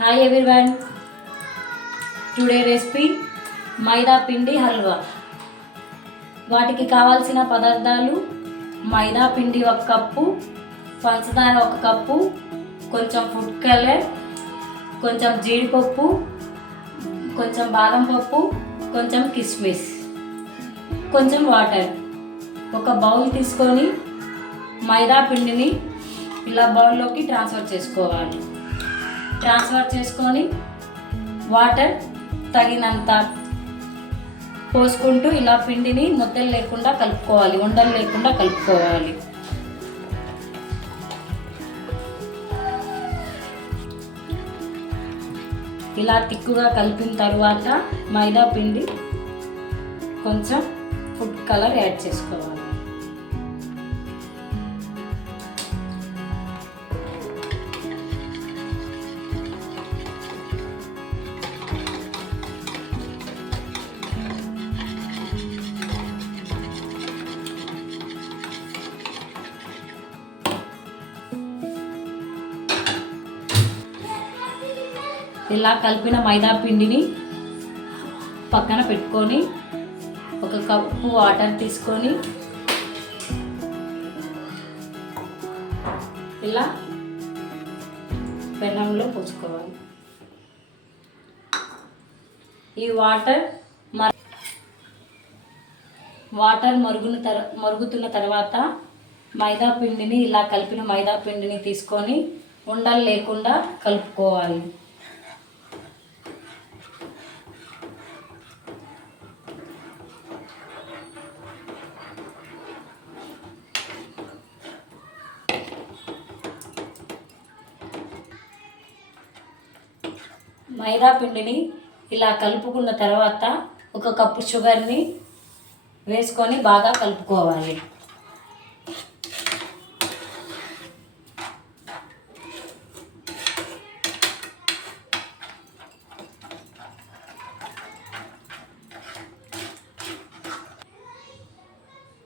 Hi everyone today recipe maida పిండి హల్వా. వాటికి కావాల్సిన పదార్థాలు మైదా పిండి ఒక కప్పు పంచదార ఒక కప్పు కొంచెం ఫుడ్ కలర్ కొంచెం జీడిపప్పు కొంచెం బాదం పప్పు కొంచెం కిస్మిస్. కొంచెం వాటర్ ఒక బౌల్ తీసుకొని మైదా పిండిని ఇలా బౌల్లోకి ట్రాన్స్ఫర్ చేసుకోవాలి. ట్రాన్స్ఫర్ చేసుకొని వాటర్ తగినంత పోసుకుంటూ ఇలా పిండిని ముద్దలు లేకుండా కలుపుకోవాలి ఉండలు లేకుండా కలుపుకోవాలి. ఇలా తిక్కుగా కలిపిన తర్వాత మైదా పిండి కొంచెం ఫుడ్ కలర్ యాడ్ చేసుకోవాలి. ఇలా కలిపిన మైదా పిండిని పక్కన పెట్టుకొని ఒక కప్పు వాటర్ తీసుకొని ఇలా పెనంలో పోసుకోవాలి. ఈ వాటర్ మర వాటర్ మరుగున తర మరుగుతున్న తర్వాత మైదా పిండిని ఇలా కలిపిన మైదా పిండిని తీసుకొని ఉండలు లేకుండా కలుపుకోవాలి. మైదా పిండిని ఇలా కలుపుకున్న తర్వాత ఒక కప్పు షుగర్ని వేసుకొని బాగా కలుపుకోవాలి.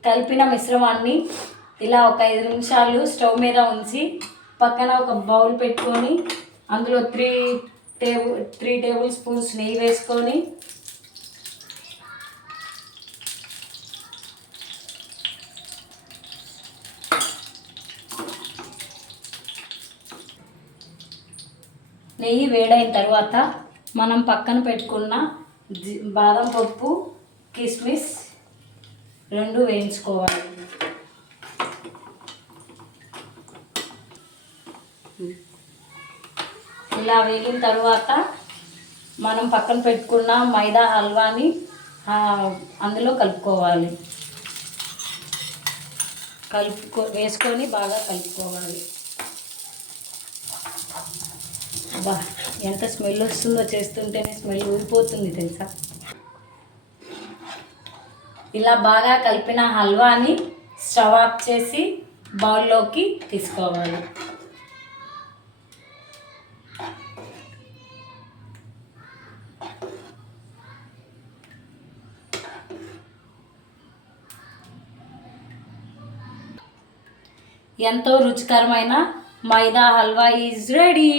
కలిపిన మిశ్రమాన్ని ఇలా ఒక ఐదు నిమిషాలు స్టవ్ మీద ఉంచి పక్కన ఒక బౌల్ పెట్టుకొని అందులో three table three tablespoons నెయ్యి వేసుకొని నెయ్యి వేడైన తర్వాత మనం పక్కన పెట్టుకున్న బాదం పప్పు కిస్మిస్ రెండు వేయించుకోవాలి. ఇలా వేగిన తర్వాత మనం పక్కన పెట్టుకున్న మైదా హల్వాని అందులో కలుపుకోవాలి. కలుపుకో వేసుకొని బాగా కలుపుకోవాలి. బా ఎంత స్మెల్ వస్తుందో చేస్తుంటేనే స్మెల్ ఊరిపోతుంది తెలుసా? ఇలా బాగా కలిపిన హల్వాని స్టవ్ ఆఫ్ చేసి బౌల్లోకి తీసుకోవాలి. ఎంతో రుచికరమైన మైదా హల్వా ఈజ్ రెడీ.